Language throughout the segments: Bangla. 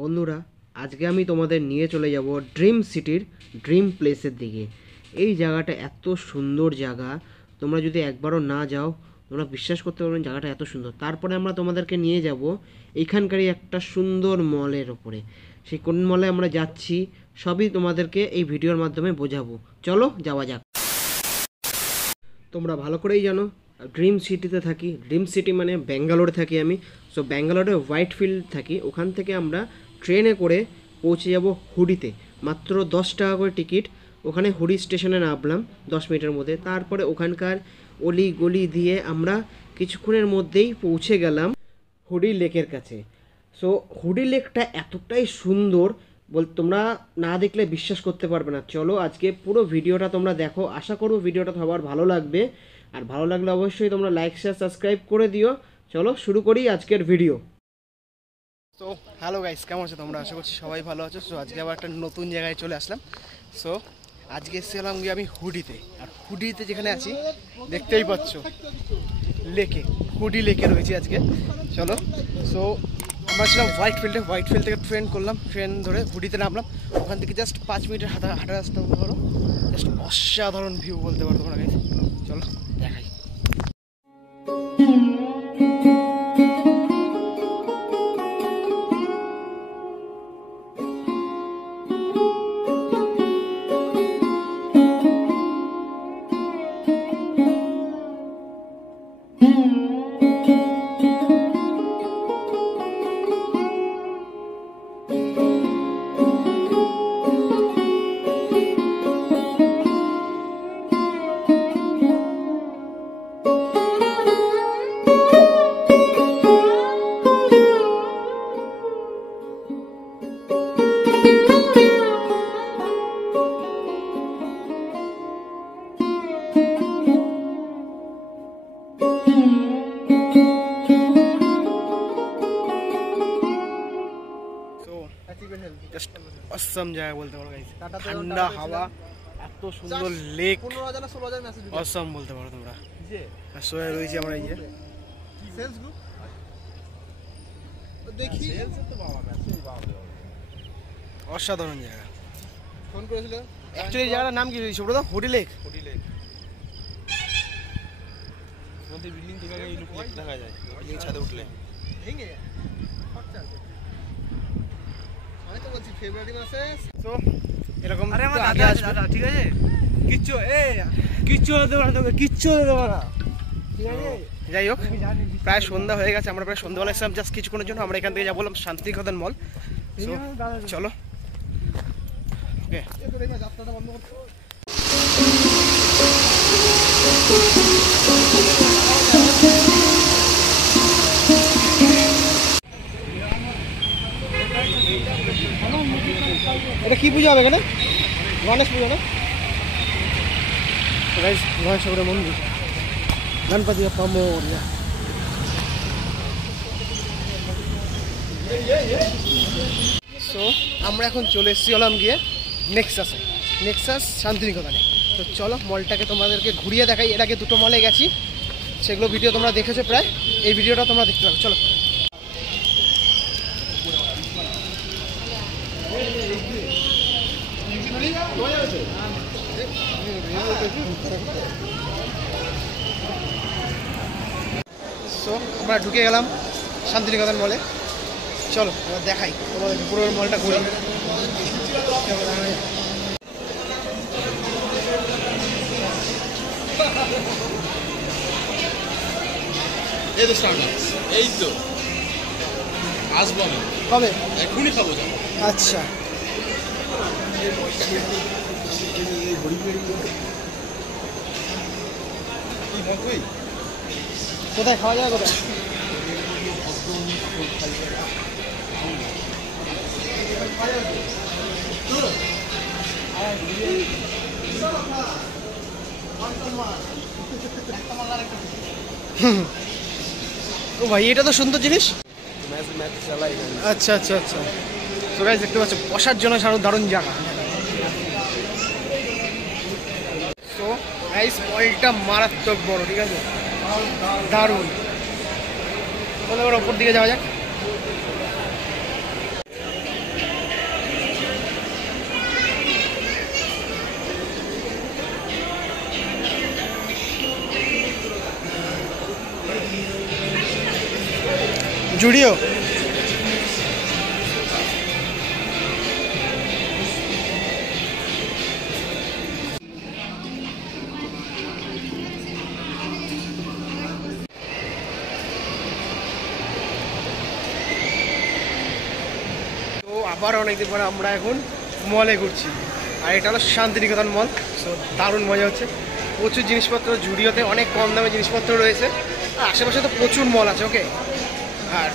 বন্ধুরা, আজকে আমি তোমাদের নিয়ে চলে যাব ড্রিম সিটির ড্রিম প্লেসের দিকে। এই জায়গাটা এত সুন্দর জায়গা, তোমরা যদি একবারও না যাও তোমরা বিশ্বাস করতে পারবেন জায়গাটা এত সুন্দর। তারপরে আমরা তোমাদেরকে নিয়ে যাব এইখানকারই একটা সুন্দর মলের ওপরে। সেই কোন মলে আমরা যাচ্ছি সবই তোমাদেরকে এই ভিডিওর মাধ্যমে বোঝাবো। চলো যাওয়া যাক। তোমরা ভালো করেই জানো ড্রিম সিটিতে থাকি। ড্রিম সিটি মানে ব্যাঙ্গালোরে থাকি আমি। সো ব্যাঙ্গালোরে হোয়াইট ফিল্ড থাকি। ওখান থেকে আমরা ট্রেনে করে পৌঁছে যাব হুডিতে। মাত্র 10 টাকা করে টিকিট। ওখানে হুডি স্টেশনে নামলাম 10 মিনিটের মধ্যে। তারপরে ওখানকার অলি গলি দিয়ে আমরা কিছুক্ষণের মধ্যেই পৌঁছে গেলাম হুডি লেকের কাছে। সো হুডি লেকটা এতটাই সুন্দর তোমরা না দেখলে বিশ্বাস করতে পারবে না। চলো আজকে পুরো ভিডিওটা তোমরা দেখো। আশা করব ভিডিওটা সবার ভালো লাগবে। আর ভালো লাগলে অবশ্যই তোমরা লাইক শেয়ার সাবস্ক্রাইব করে দিও। চলো শুরু করি আজকের ভিডিও। সো হ্যালো গাইস, কেমন আছো তোমরা? আশা করছি সবাই ভালো আছো। সো আজকে আবার একটা নতুন জায়গায় চলে আসলাম। সো আজকে এসেছিলাম গিয়ে আমি হুডিতে। আর হুডিতে যেখানে আছি দেখতেই পাচ্ছ লেকে, হুডি লেকে রয়েছে আজকে। চলো, সো আমরা ছিলাম হোয়াইট ফিল্ডে। হোয়াইট ফিল্ড থেকে ট্রেন করলাম, ট্রেন ধরে হুডিতে নামলাম। ওখান থেকে জাস্ট 5 মিনিটের হাঁটা রাস্তা ধরো। জাস্ট অসাধারণ ভিউ বলতে পারো তোমরা গাইস। চলো দেখাই। অসম জায়গা বলতে পারো গাইস। ঠান্ডা হাওয়া, এত সুন্দর লেক, অসম বলতে পারো তোমরা। সোয়া রয়েছে আমরা এই যে দেখি, অসাধারণ জায়গা। ফোন করেছিল অ্যাকচুয়ালি জায়গাটার নাম কি রয়েছে বলো তো? Hoodie lake. হুডি লেক আমাদের বিল্ডিং থেকে এই লুক দেখা যায়, এই ছাদে উঠলে ভেঙে খরচা আছে। আমি তো বলছি ফেব্রুয়ারি মাসে তো এরকম। আরে আমার দাদা ঠিক আছে, কিচ্ছু কিচ্ছু হতে পারে না, কিচ্ছু হতে পারে না, ঠিক আছে। যাই হোক, প্রায় সন্ধ্যা হয়ে গেছে। আমরা প্রায় সন্ধ্যাবেলা এসেছিলাম জাস্ট কিছুক্ষণের জন্য। আমরা এখান থেকে যাবো শান্তিনিকেতন মল। চলো ওকে। যাত্রাটা বন্ধ করতে এটা কি পূজা হবে এখানে? গণেশ পূজা না? গণেশ ঠাকুরের মন্দির, গণপতি বাপ্পা মোরয়া। সো আমরা এখন চলে এসেছি হলাম গিয়ে নেক্সাসে, নেক্সাস শান্তিনিকেতনে। তো চলো মলটাকে তোমাদেরকে ঘুরিয়ে দেখাই। এর আগে দুটো মলে গেছি, সেগুলো ভিডিও তোমরা দেখেছো প্রায়। এই ভিডিওটা তোমরা দেখতে পাবে। চলো। সো আমরা ঢুকে গেলাম শান্তিনিকেতন মলে। চলো এবার দেখাই তোমাদের পুরো মলটা ঘুরি। এই তো স্টার্টাস, এই তো আসবো আমি কবে? এখনই খাবো। আচ্ছা, কোথায় খাওয়া যায়? কোথায়? ও ভাই, এটা তো সুন্দর জিনিস। আচ্ছা আচ্ছা আচ্ছা। তো গাইস দেখতে পাচ্ছ বসার জন্য দারুণ জায়গা। তো গাইস মলটা মারাত্মক বড়, ঠিক আছে, দারুণ। ওপর দিকে যাওয়া যাক। জুডিও আবার অনেকদিন পরে আমরা এখন মলে ঘুরছি, আর এটা হলো শান্তিনিকেতন মল। সো দারুণ মজা হচ্ছে, প্রচুর জিনিসপত্র, জুডিওতে অনেক কম দামে জিনিসপত্র রয়েছে, আর আশেপাশে তো প্রচুর মল আছে। ওকে, আর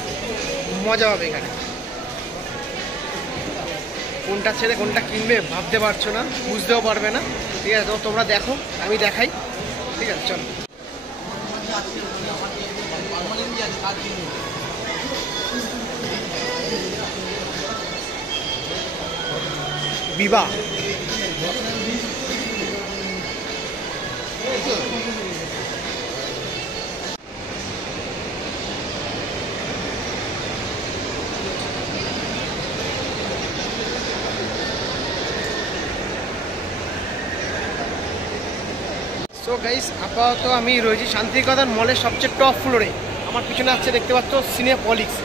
মজা হবে এখানে। কোনটা ছেড়ে কোনটা কিনবে ভাবতে পারছো না, বুঝতেও পারবে না। ঠিক আছে, তো তোমরা দেখো, আমি দেখাই। ঠিক আছে, চলো। বিবাহ সো গাইস, আপাতত আমি রয়েছি শান্তিনিকেতন মলের সবচেয়ে টপ ফ্লোরে। আমার পিছনে আসছে, দেখতে পাচ্ছ, সিনেপলিক্স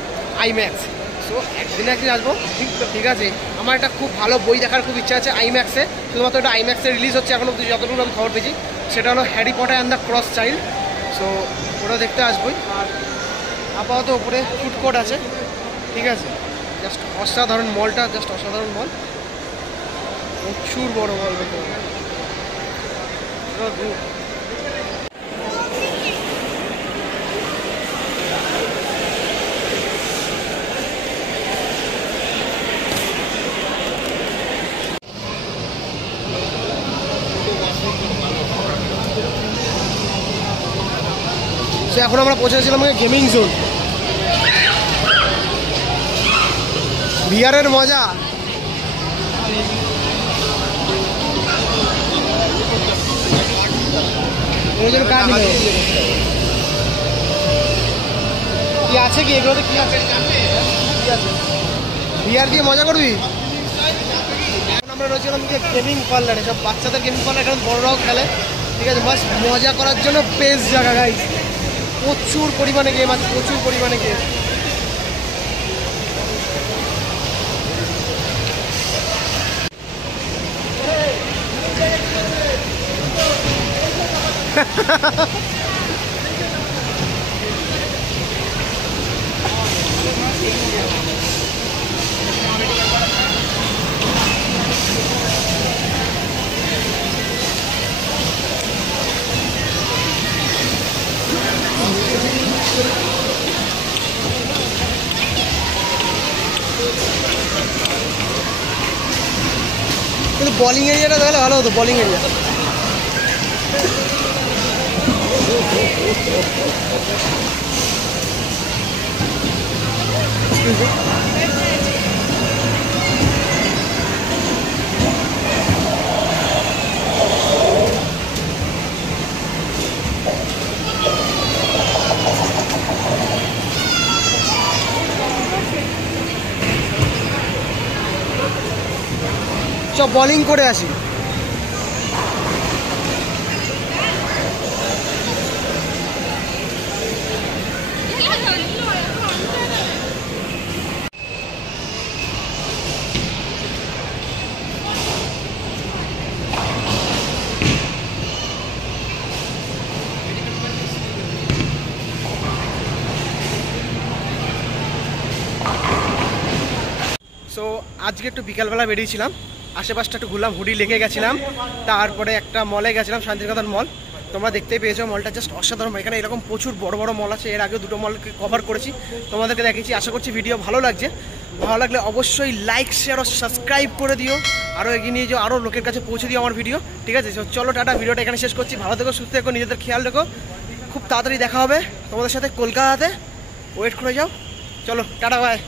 আইম্যাক্স। সো একদিন আসবো, ঠিক আছে। আমার একটা খুব ভালো বই দেখার খুব ইচ্ছা আছে আইম্যাক্সে, শুধুমাত্র এটা আইম্যাক্সে রিলিজ হচ্ছে এখন অব্দি যতটুকু আমি খবর পেয়েছি। সেটা হলো Harry Potter and the cross child. So ওটা দেখতে আসবোই। আর আপাতত উপরে ফুড কোর্ট আছে, ঠিক আছে। জাস্ট অসাধারণ মলটা, জাস্ট অসাধারণ মল, প্রচুর বড় মল দেখতে পাবো। এখন আমরা পৌঁছেছিলাম গেমিং জোন। ভিআরের মজা, কি আছে, কি এগুলোতে কি আছে? ভিআর দিয়ে মজা করবি। এখন আমরা রয়েছিলাম গেমিং পার্লারে, সব বাচ্চাদের গেমিং পার্লার, এখন বড়রাও খেলে। ঠিক আছে, বাস মজা করার জন্য বেস্ট জায়গা গাইস। প্রচুর পরিমাণে গেম আছে, প্রচুর পরিমাণে গেম। কিন্তু বলিং এরিয়াটা তাহলে ভালো হতো, বলিং এরিয়া। সব বলিং করে আসি। সো আজকে একটু বিকালবেলা বেরিয়েছিলাম, আশেপাশটা একটু ঘুরলাম, হুডি লেকে গেছিলাম, তারপরে একটা মলে গেছিলাম, শান্তিনিকেতন মল। তোমরা দেখতেই পেয়েছো মলটা জাস্ট অসাধারণ। এখানে এরকম প্রচুর বড় বড় মল আছে, এর আগে দুটো মলকে কভার করেছি, তোমাদেরকে দেখেছি। আশা করছি ভিডিও ভালো লাগছে। ভালো লাগলে অবশ্যই লাইক, শেয়ার ও সাবস্ক্রাইব করে দিও, আরও এগিয়ে নিয়ে যাও, আরও লোকের কাছে পৌঁছে দিও আমার ভিডিও। ঠিক আছে, চলো টাটা, ভিডিওটা এখানে শেষ করছি। ভালো থেকো, সুস্থ থেকো, নিজেদের খেয়াল রেখো। খুব তাড়াতাড়ি দেখা হবে তোমাদের সাথে কলকাতাতে, ওয়েট করে যাও। চলো টাটা, বাই।